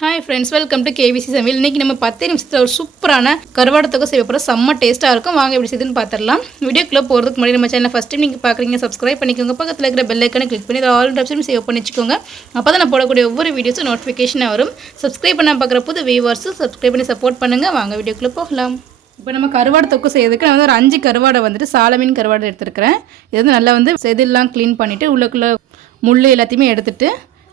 Hi friends, welcome to KVC சமையல். இன்றைக்கி நம்ம 10 நிமிஷத்தில் ஒரு சூப்பரான கருவாடு தொகை செய்ய போகிறோம். செம்ம டேஸ்ட்டாக இருக்கும். வாங்க எப்படி செய்யுதுன்னு பார்த்துடலாம். வீடியோக்குள்ளே போகிறதுக்கு முன்னாடி நம்ம சேனல் ஃபஸ்ட் டைம் நீங்கள் பார்க்குறீங்க, சப்ஸ்கிரைப் பண்ணிக்கோங்க. பக்கத்தில் இருக்கிற பெல் ஐக்கனை கிளிக் பண்ணி அதை ஆல் ஆப்ஷன் சேவ் பண்ணி வச்சுக்கோங்க. அப்போ தான் நான் போடக்கூடிய ஒவ்வொரு வீடியோஸும் நோட்டிஃபிகேஷனாக வரும். சப்ஸ்கிரைப் பண்ண பார்க்குற புது வியூவர்ஸும் சப்ஸ்கிரைப் பண்ணி சப்போர்ட் பண்ணுங்கள். வாங்க வீடியோக்குள்ளே போகலாம். இப்போ நம்ம கருவாடு தொக்கு செய்யறதுக்கு நான் ஒரு 5 கருவாடை வந்துட்டு சாலமீன் கருவாடு எடுத்துருக்கிறேன். இது வந்து நல்லா வந்து செதிலாம் க்ளீன் பண்ணிவிட்டு உள்ளுக்குள்ளே முள் எல்லாத்தையுமே எடுத்துகிட்டு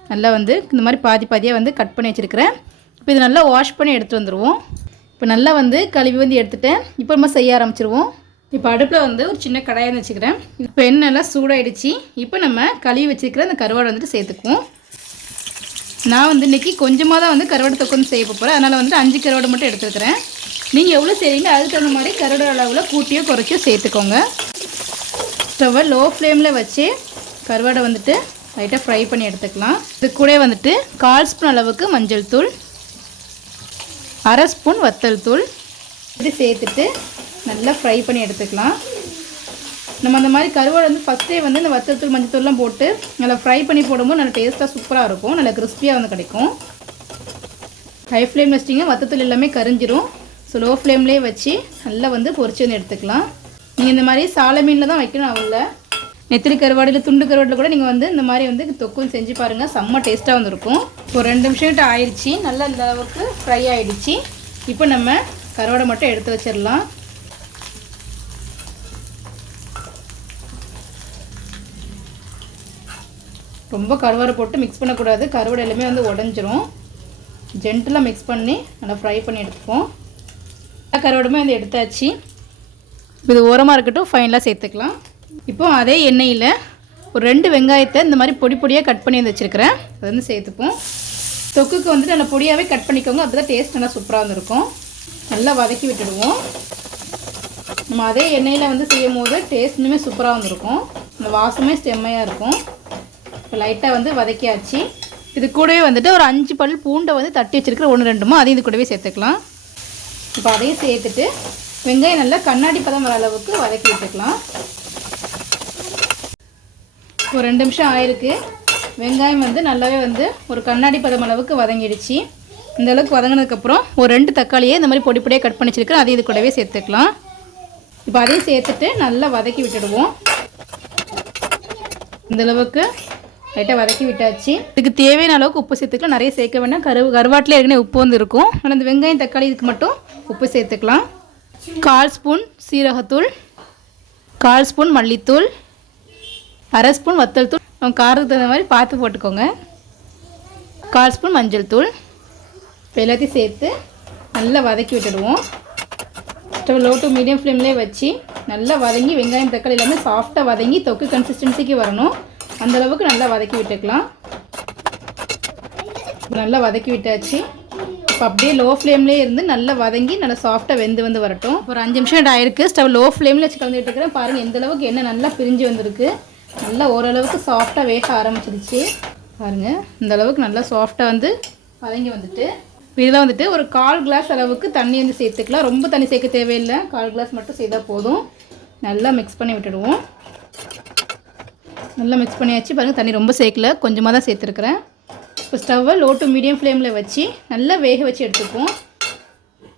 நல்லா வந்து இந்த மாதிரி பாதி பாதியாக வந்து கட் பண்ணி வச்சுருக்கிறேன். இப்போ இது நல்லா வாஷ் பண்ணி எடுத்துகிட்டு வந்துடுவோம். இப்போ நல்லா வந்து கழுவி வந்து எடுத்துகிட்டேன். இப்போ நம்ம செய்ய ஆரம்பிச்சிருவோம். இப்போ அடுப்பில் வந்து ஒரு சின்ன கடாயை வச்சுக்கிறேன். இப்போ எண்ணெய் நல்லா சூடாகிடுச்சு. இப்போ நம்ம கழுவி வச்சுருக்கிற அந்த கருவாடை வந்துட்டு சேர்த்துக்குவோம். நான் வந்து இன்றைக்கி கொஞ்சமாக தான் வந்து கருவாடு தொக்கு வந்து செய்ய போகிறேன். அதனால் வந்து 5 கருவாடை மட்டும் எடுத்துருக்கிறேன். நீங்கள் எவ்வளோ செய்கிறீங்க அதுக்கு தகுந்த மாதிரி கருவாடு அளவில் கூட்டியோ குறைச்சியோ சேர்த்துக்கோங்க. ஸ்டவ்வை லோ ஃப்ளேமில் வச்சு கருவாடை வந்துட்டு லைட்டாக ஃப்ரை பண்ணி எடுத்துக்கலாம். இது கூட வந்துட்டு 1/4 ஸ்பூன் அளவுக்கு மஞ்சள் தூள், 1/2 ஸ்பூன் வத்தல் தூள் இது சேர்த்துட்டு நல்லா ஃப்ரை பண்ணி எடுத்துக்கலாம். நம்ம அந்த மாதிரி கருவாடு வந்து ஃபஸ்ட்டே வந்து இந்த வத்தல் தூள் மஞ்சள் தூள்லாம் போட்டு நல்லா ஃப்ரை பண்ணி போடும்போது நல்லா டேஸ்ட்டாக சூப்பராக இருக்கும். நல்லா கிறிஸ்பியாக வந்து கிடைக்கும். ஹை ஃப்ளேம் வச்சிட்டிங்க வத்தத்தூள் எல்லாமே கரிஞ்சிரும். ஸோ லோ ஃப்ளேம்லேயே வச்சு நல்லா வந்து பொரிச்சு வந்து எடுத்துக்கலாம். நீங்கள் இந்த மாதிரி சால மீனில் தான் வைக்கணும். அவங்கள நெத்திலி கருவாடில் துண்டு கருவாடில் கூட நீங்கள் வந்து இந்த மாதிரி வந்து தொக்கும் செஞ்சு பாருங்கள். செம்ம டேஸ்ட்டாக வந்துருக்கும். ஒரு 2 நிமிஷம் கிட்ட ஆயிடுச்சு. நல்லா இந்த அளவுக்கு ஃப்ரை ஆகிடுச்சு. இப்போ நம்ம கருவாடை மட்டும் எடுத்து வச்சிடலாம். ரொம்ப கருவாடை போட்டு மிக்ஸ் பண்ணக்கூடாது. கருவாடை எல்லாமே வந்து உடஞ்சிரும். ஜென்டலாக மிக்ஸ் பண்ணி நல்லா ஃப்ரை பண்ணி எடுத்துப்போம். கருவாடுமே வந்து எடுத்தாச்சு. இது ஓரமாக இருக்கட்டும், ஃபைனலாக சேர்த்துக்கலாம். இப்போ அதே எண்ணெயில் ஒரு 2 வெங்காயத்தை இந்த மாதிரி பொடி பொடியாக கட் பண்ணி வந்து வச்சுருக்கிறேன். அதை வந்து சேர்த்துப்போம். தொக்குக்கு வந்துட்டு நல்லா பொடியாகவே கட் பண்ணிக்கோங்க. அப்போ தான் டேஸ்ட் நல்லா சூப்பராக வந்துருக்கும். நல்லா வதக்கி விட்டுடுவோம். நம்ம அதே எண்ணெயில் வந்து செய்யும் போது டேஸ்ட் இன்னுமே சூப்பராக வந்துருக்கும். இந்த வாசமே செம்மையாக இருக்கும். இப்போ லைட்டாக வந்து வதக்கியாச்சு. இது கூடவே வந்துட்டு ஒரு 5 பல் பூண்டை வந்து தட்டி வச்சுருக்கிற 1-2 அதையும் இது கூடவே சேர்த்துக்கலாம். இப்போ அதையும் சேர்த்துட்டு வெங்காயம் நல்லா கண்ணாடி பதம் வர அளவுக்கு வதக்கி விட்டுக்கலாம். ஒரு 2 நிமிஷம் ஆயிருக்கு. வெங்காயம் வந்து நல்லாவே வந்து ஒரு கண்ணாடி பதம் அளவுக்கு வதங்கிடுச்சு. இந்த அளவுக்கு வதங்கினதுக்கப்புறம் ஒரு 2 தக்காளியை இந்த மாதிரி பொடி பொடியாக கட் பண்ணி வச்சுருக்கேன். அதையும் இது கூடவே சேர்த்துக்கலாம். இப்போ அதையும் சேர்த்துட்டு நல்லா வதக்கி விட்டுடுவோம். இந்தளவுக்கு லைட்டாக வதக்கி விட்டாச்சு. இதுக்கு தேவையான அளவுக்கு உப்பு சேர்த்துக்கலாம். நிறைய சேர்க்க வேண்டாம். கருவாட்டில் ஏற்கனவே உப்பு வந்து இருக்கும். ஆனால் இந்த வெங்காயம் தக்காளி இதுக்கு மட்டும் உப்பு சேர்த்துக்கலாம். 1/4 ஸ்பூன் சீரகத்தூள், 1/4 ஸ்பூன் மல்லித்தூள், 1/2 ஸ்பூன் வத்தல் தூள். நம்ம காரத்துக்கு தகுந்த மாதிரி பார்த்து போட்டுக்கோங்க. 1/4 ஸ்பூன் மஞ்சள் தூள். இப்போ எல்லாத்தையும் சேர்த்து நல்லா வதக்கி விட்டுடுவோம். ஸ்டவ் லோ டு மீடியம் ஃப்ளேம்லேயே வச்சு நல்லா வதங்கி வெங்காயம் தக்காளி எல்லாமே சாஃப்டாக வதங்கி தொக்கு கன்சிஸ்டன்சிக்கு வரணும். அந்தளவுக்கு நல்லா வதக்கி விட்டுக்கலாம். நல்லா வதக்கி விட்டாச்சு. இப்போ அப்படியே லோ ஃப்ளேம்லேயே இருந்து நல்லா வதங்கி நல்லா சாஃப்டாக வெந்து வரட்டும். ஒரு 5 நிமிஷம் ஆயிருக்கு. ஸ்டவ் லோ ஃப்ளேமில் வச்சு கலந்து விட்டுக்கிறேன். பாருங்கள் எந்தளவுக்கு எண்ணெய் நல்லா பிரிஞ்சு வந்திருக்கு. நல்லா ஓரளவுக்கு சாஃப்டாக வேக ஆரம்பிச்சிருச்சு. பாருங்கள் இந்த அளவுக்கு நல்லா சாஃப்டாக வந்து வதங்கி வந்துட்டு இதில் வந்துட்டு ஒரு 1/4 கிளாஸ் அளவுக்கு தண்ணி வந்து சேர்த்துக்கலாம். ரொம்ப தண்ணி சேர்க்க தேவையில்லை. 1/4 கிளாஸ் மட்டும் செய்தால் போதும். நல்லா மிக்ஸ் பண்ணி விட்டுடுவோம். நல்லா மிக்ஸ் பண்ணியாச்சு. பாருங்கள் தண்ணி ரொம்ப சேர்க்கல, கொஞ்சமாக தான் சேர்த்துருக்குறேன். இப்போ ஸ்டவ்வை லோ டு மீடியம் ஃப்ளேமில் வச்சு நல்லா வேக வச்சு எடுத்துப்போம்.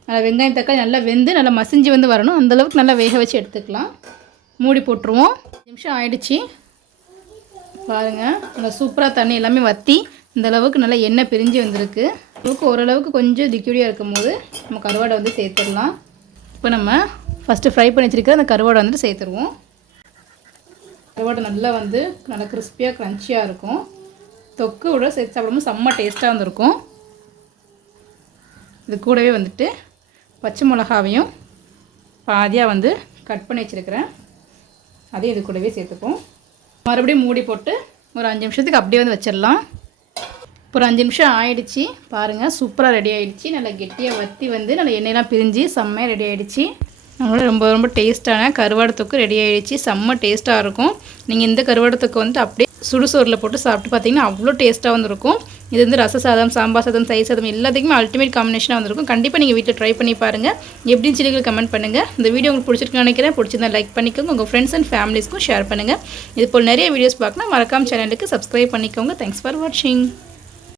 நல்லா வெங்காயம் தக்காளி நல்லா வெந்து நல்லா மசிஞ்சு வந்து வரணும். அந்தளவுக்கு நல்லா வேக வச்சு எடுத்துக்கலாம். மூடி போட்டுருவோம். 5 நிமிஷம் ஆயிடுச்சு. பாருங்கள் நல்லா சூப்பராக தண்ணி எல்லாமே வற்றி இந்தளவுக்கு நல்லா எண்ணெய் பிரிஞ்சு வந்திருக்கு. ஓரளவுக்கு கொஞ்சம் லிக்விடியாக இருக்கும் போது நம்ம கருவாடை வந்து சேர்த்துடலாம். இப்போ நம்ம ஃபஸ்ட்டு ஃப்ரை பண்ணி வச்சுருக்கிற அந்த கருவாடை வந்துட்டு சேர்த்துருவோம். கருவாடை நல்லா வந்து நல்லா கிறிஸ்பியாக க்ரன்ச்சியாக இருக்கும். தொக்கு விட சேர்த்து சாப்பிடும்போது செம்ம டேஸ்ட்டாக வந்துருக்கும். இது கூடவே வந்துட்டு பச்சை மிளகாவையும் பாதியாக வந்து கட் பண்ணி வச்சுருக்கிறேன். அதையும் இது கூடவே சேர்த்துப்போம். மறுபடியும் மூடி போட்டு ஒரு 5 நிமிஷத்துக்கு அப்படியே வந்து வச்சிடலாம். ஒரு 5 நிமிஷம் ஆயிடுச்சு. பாருங்கள் சூப்பராக ரெடி ஆகிடுச்சு. நல்லா கெட்டியாக வற்றி வந்து நல்லா எண்ணெயெல்லாம் பிரிஞ்சு செம்மையாக ரெடி ஆகிடுச்சு. நம்மளோட ரொம்ப ரொம்ப டேஸ்ட்டான கருவாடு தொக்கு ரெடி ஆகிடுச்சு. செம்ம டேஸ்ட்டாக இருக்கும். நீங்கள் இந்த கருவாடு தொக்கு வந்து அப்படியே சுடுசோரில் போட்டு சாப்பிட்டு பார்த்தீங்கன்னா அவ்வளோ டேஸ்ட்டாக வந்துருக்கும். இது வந்து ரச சாதம், சாம்பார் சாதம், தயிர் சாதம் எல்லாத்துக்குமே அல்டிமேட் காம்பினேஷனாக வந்துருக்கும். கண்டிப்பாக நீங்கள் வீட்டில் ட்ரை பண்ணி பாருங்கள். எப்படின்னு சொல்லி கமெண்ட் பண்ணுங்கள். இந்த வீடியோ உங்களுக்கு பிடிச்சிருக்குன்னு நினைக்கிறேன். பிடிச்சிருந்தா லைக் பண்ணிக்கோங்க. உங்கள் ஃப்ரெண்ட்ஸ் அண்ட் ஃபேமிலிஸ்க்கும் ஷேர் பண்ணுங்கள். இது போல் நிறைய வீடியோஸ் பார்க்கணும். மறக்காம சேனலுக்கு சப்ஸ்கிரைப் பண்ணிக்கோங்க. தேங்க்ஸ் ஃபார் வாட்சிங்.